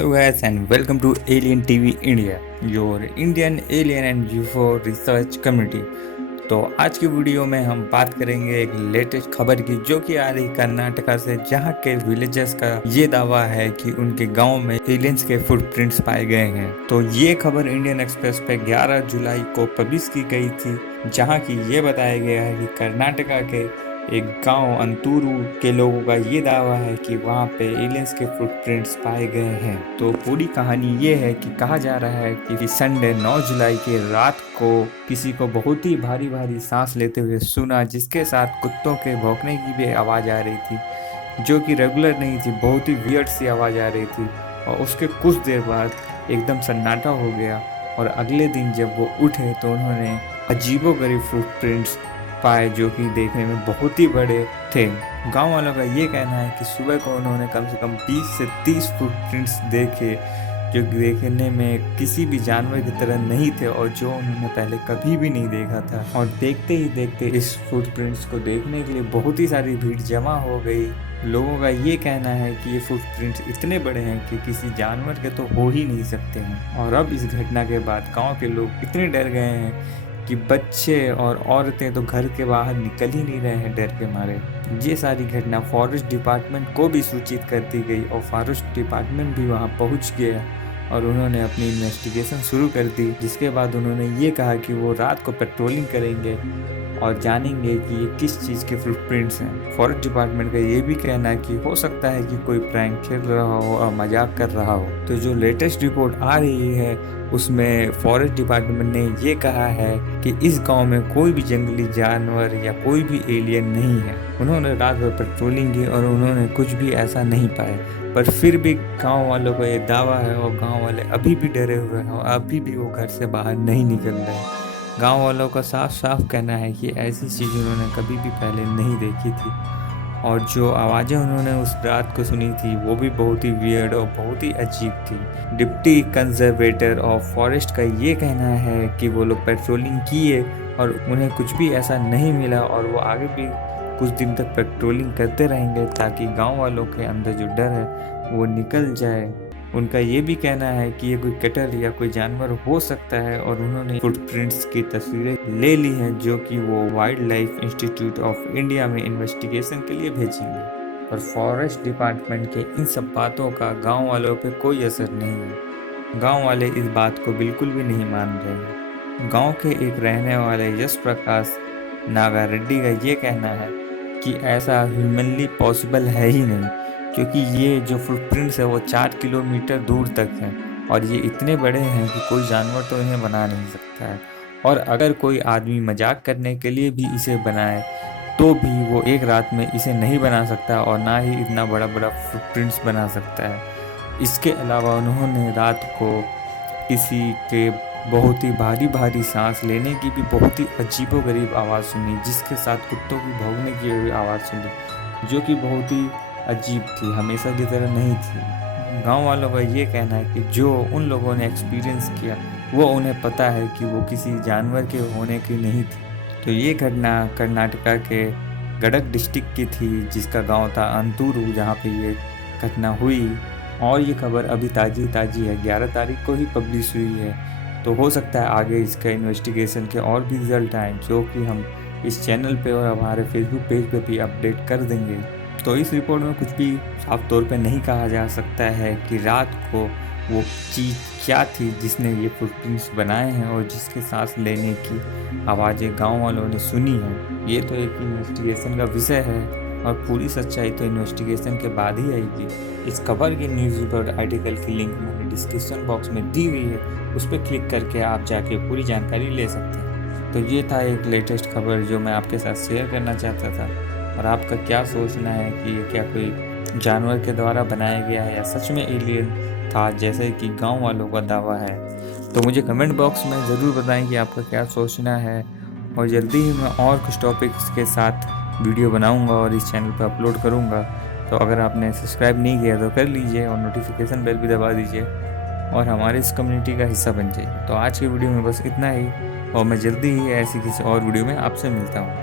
Hello guys and welcome to Alien TV India, your Indian alien and UFO research community। तो आज की video में हम बात करेंगे एक लेटेस्ट खबर की जो कि आ रही कर्नाटका से, जहां के विलेजर्स का ये दावा है कि उनके गांव में एलियंस के फुटप्रिंट्स पाए गए हैं। तो ये खबर इंडियन एक्सप्रेस पे 11 जुलाई को पब्लिश की गई थी, जहां की ये बताया गया है कि कर्नाटका के एक गांव अंतुरू के लोगों का ये दावा है कि वहां पे एलियंस के फुटप्रिंट्स पाए गए हैं। तो पूरी कहानी ये है कि कहा जा रहा है कि संडे 9 जुलाई की रात को किसी को बहुत ही भारी भारी सांस लेते हुए सुना, जिसके साथ कुत्तों के भौंकने की भी आवाज आ रही थी, जो कि रेगुलर नहीं थी, बहुत ही वियर्ड सी आवाज आ रही थी। और उसके कुछ देर बाद एकदम सन्नाटा हो गया और अगले दिन जब वो उठे तो उन्होंने अजीबोगरीब फुटप्रिंट्स पाए, जो कि देखने में बहुत ही बड़े थे। गांव वालों का ये कहना है कि सुबह को उन्होंने कम से कम 20 से 30 फुटप्रिंट्स देखे, जो देखने में किसी भी जानवर की तरह नहीं थे और जो उन्होंने पहले कभी भी नहीं देखा था। और देखते ही देखते इस फुटप्रिंट्स को देखने के लिए बहुत ही सारी भीड़ जमा हो गई। लोगों का ये कहना है कि ये फुटप्रिंट्स इतने बड़े हैं कि किसी जानवर के तो हो ही नहीं सकते हैं। और अब इस घटना के बाद गांव के लोग इतने डर गए हैं कि बच्चे और औरतें तो घर के बाहर निकल ही नहीं रहे हैं डर के मारे। ये सारी घटना फॉरेस्ट डिपार्टमेंट को भी सूचित कर दी गई और फॉरेस्ट डिपार्टमेंट भी वहां पहुंच गया और उन्होंने अपनी इन्वेस्टिगेशन शुरू कर दी। जिसके बाद उन्होंने ये कहा कि वो रात को पेट्रोलिंग करेंगे और जानेंगे कि ये किस चीज़ के फुटप्रिंट्स हैं। फॉरेस्ट डिपार्टमेंट का ये भी कहना है कि हो सकता है कि कोई प्रैंक खेल रहा हो और मजाक कर रहा हो। तो जो लेटेस्ट रिपोर्ट आ रही है उसमें फॉरेस्ट डिपार्टमेंट ने ये कहा है कि इस गांव में कोई भी जंगली जानवर या कोई भी एलियन नहीं है। उन्होंने रात भर पेट्रोलिंग की और उन्होंने कुछ भी ऐसा नहीं पाया, पर फिर भी गांव वालों को ये दावा है और गांव वाले अभी भी डरे हुए हैं और अभी भी वो घर से बाहर नहीं निकल रहे हैं। गांव वालों का साफ साफ कहना है कि ऐसी चीज़ उन्होंने कभी भी पहले नहीं देखी थी और जो आवाज़ें उन्होंने उस रात को सुनी थी वो भी बहुत ही वियर्ड और बहुत ही अजीब थी। डिप्टी कंजर्वेटर ऑफ फॉरेस्ट का ये कहना है कि वो लोग पेट्रोलिंग किए और उन्हें कुछ भी ऐसा नहीं मिला और वो आगे भी कुछ दिन तक पेट्रोलिंग करते रहेंगे ताकि गांव वालों के अंदर जो डर है वो निकल जाए। उनका ये भी कहना है कि ये कोई कटल या कोई जानवर हो सकता है और उन्होंने फुटप्रिंट्स की तस्वीरें ले ली हैं, जो कि वो wild life institute of India में इन्वेस्टिगेशन के लिए भेजेंगे। पर फॉरेस्ट डिपार्टमेंट के इन सब बातों का गांव वालों पे कोई असर नहीं है। गांव वाले इस बात को बिल्कुल भी नहीं मान रहे हैं। गांव के एक रहने वाले यश प्रकाश नागा रेड्डी का ये कहना है कि ऐसा ह्यूमनली पॉसिबल है ही नहीं, क्योंकि ये जो फुटप्रिंट्स है वो 4 किलोमीटर दूर तक हैं और ये इतने बड़े हैं कि कोई जानवर तो इन्हें बना नहीं सकता है। और अगर कोई आदमी मजाक करने के लिए भी इसे बनाए तो भी वो एक रात में इसे नहीं बना सकता और ना ही इतना बड़ा बड़ा फुटप्रिंट्स बना सकता है। इसके अलावा उन्होंने रात को किसी के बहुत ही भारी भारी सांस लेने की भी बहुत ही अजीबोगरीब आवाज़ सुनी, जिसके साथ कुत्तों की भौंकने की भी आवाज़ सुनी, जो कि बहुत ही अजीब थी, हमेशा की तरह नहीं थी। गांव वालों का ये कहना है कि जो उन लोगों ने एक्सपीरियंस किया वो उन्हें पता है कि वो किसी जानवर के होने की नहीं थी। तो ये घटना कर्नाटका के गडक डिस्ट्रिक्ट की थी, जिसका गांव था अंतुरू, जहां पे ये घटना हुई। और ये खबर अभी ताज़ी है, 11 तारीख को ही पब्लिश हुई है। तो हो सकता है आगे इसका इन्वेस्टिगेशन के और भी रिजल्ट आए, जो कि हम इस चैनल पे और हमारे फेसबुक पेज पे भी अपडेट कर देंगे। तो इस रिपोर्ट में कुछ भी साफ तौर पे नहीं कहा जा सकता है कि रात को वो चीज़ क्या थी जिसने ये फुटप्रिंट्स बनाए हैं और जिसके सांस लेने की आवाज़ें गांव वालों ने सुनी हैं। ये तो एक इन्वेस्टिगेशन का विषय है और पूरी सच्चाई तो इन्वेस्टिगेशन के बाद ही आएगी। इस खबर की न्यूज़ रिपोर्ट आर्टिकल की लिंक मैंने डिस्क्रिप्शन बॉक्स में दी हुई है, उस पर क्लिक करके आप जाके पूरी जानकारी ले सकते हैं। तो ये था एक लेटेस्ट खबर जो मैं आपके साथ शेयर करना चाहता था। और आपका क्या सोचना है कि ये क्या कोई जानवर के द्वारा बनाया गया है या सच में एलियन था, जैसे कि गांव वालों का दावा है? तो मुझे कमेंट बॉक्स में ज़रूर बताएं कि आपका क्या सोचना है। और जल्दी ही मैं और कुछ टॉपिक्स के साथ वीडियो बनाऊंगा और इस चैनल पर अपलोड करूंगा। तो अगर आपने सब्सक्राइब नहीं किया तो कर लीजिए और नोटिफिकेशन बेल भी दबा दीजिए और हमारे इस कम्युनिटी का हिस्सा बन जाइए। तो आज की वीडियो में बस इतना ही और मैं जल्दी ही ऐसी किसी और वीडियो में आपसे मिलता हूँ।